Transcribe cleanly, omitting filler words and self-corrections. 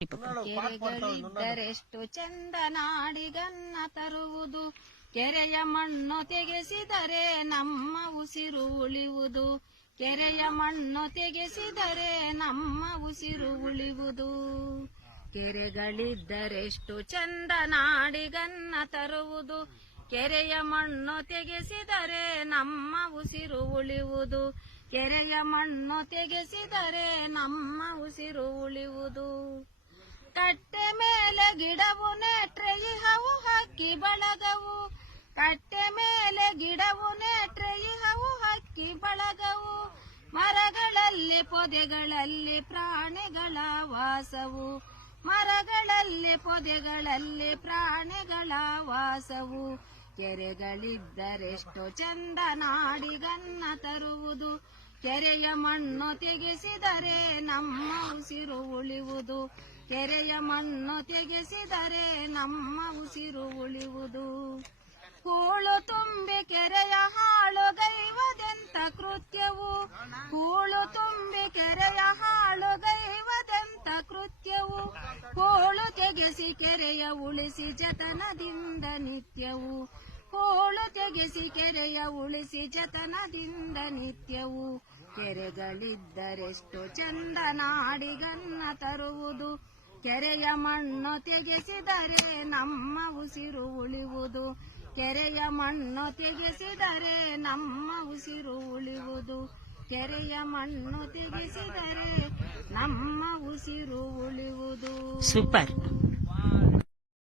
ಕೆರೆಗಳಿದ್ದರೆಷ್ಟು ಚಂದ ನಾಡಿಗನ್ನ ತರುವುದು, ಕೆರೆಯ ಮಣ್ಣು ತೆಗೆಸಿದರೆ ನಮ್ಮ ಉಸಿರು ಉಳಿಯುವುದು, ಕೆರೆಯ ಮಣ್ಣು ತೆಗೆಸಿದರೆ ನಮ್ಮ ಉಸಿರು ಉಳಿಯುವುದು. ಕೆರೆಗಳಿದ್ದರೆಷ್ಟು ಚಂದ ನಾಡಿಗನ್ನ ತರುವುದು, ಕೆರೆಯ ಮಣ್ಣು ತೆಗೆಸಿದರೆ ನಮ್ಮ ಉಸಿರು ಉಳಿಯುವುದು, ಕೆರೆಯ ಮಣ್ಣು ತೆಗೆಸಿದರೆ ನಮ್ಮ ಉಸಿರು ಉಳಿಯುವುದು. ಕಟ್ಟೆ ಮೇಲೆ ಗಿಡವು ನೆಟ್ರೆ ಇಹವು ಹಕ್ಕಿ ಬಳಗವು, ಕಟ್ಟೆ ಮೇಲೆ ಗಿಡವು ನೆಟ್ರೆ ಇಹವು ಹಕ್ಕಿ ಬಳಗವು. ಮರಗಳಲ್ಲಿ ಪೊದೆಗಳಲ್ಲಿ ಪ್ರಾಣಿಗಳ ವಾಸವು, ಮರಗಳಲ್ಲಿ ಪೊದೆಗಳಲ್ಲಿ ಪ್ರಾಣಿಗಳ ವಾಸವು. ಕೆರೆಗಳಿದ್ದರೆಷ್ಟು ಚಂದ ನಾಡಿಗನ್ನ ತರುವುದು, ಕೆರೆಯ ಮಣ್ಣು ತೆಗೆಸಿದರೆ ನಮ್ಮ ಉಸಿರು ಉಳಿಯುವುದು, ಕೆರೆಯ ಮಣ್ಣು ತೆಗೆಸಿದರೆ ನಮ್ಮ ಉಸಿರು ಉಳಿಯುವುದು. ಹೂಳು ತುಂಬಿ ಕೆರೆಯ ಹಾಳುಗೈವದೆಂತ ಕೃತ್ಯವು, ಹೂಳು ತುಂಬಿ ಕೆರೆಯ ಹಾಳುಗೈವದೆಂತ ಕೃತ್ಯವು. ಹೂಳು ತೆಗೆಸಿ ಕೆರೆಯ ಉಳಿಸಿ ಜತನದಿಂದ ನಿತ್ಯವು, ಹೂಳು ತೆಗೆಸಿ ಕೆರೆಯ ಉಳಿಸಿ ಜತನದಿಂದ ನಿತ್ಯವು. ಕೆರೆಗಳಿದ್ದರೆಷ್ಟು ಚಂದ ನಾಡಿಗನ್ನ ತರುವುದು, ಕೆರೆಯ ಮಣ್ಣು ತೆಗೆಸಿದರೆ ನಮ್ಮ ಉಸಿರು ಉಳಿಯುವುದು, ಕೆರೆಯ ಮಣ್ಣು ತೆಗೆಸಿದರೆ ನಮ್ಮ ಉಸಿರು ಉಳಿಯುವುದು, ಕೆರೆಯ ಮಣ್ಣು ತೆಗೆಸಿದರೆ ನಮ್ಮ ಉಸಿರು ಉಳಿಯುವುದು. ಸೂಪರ್.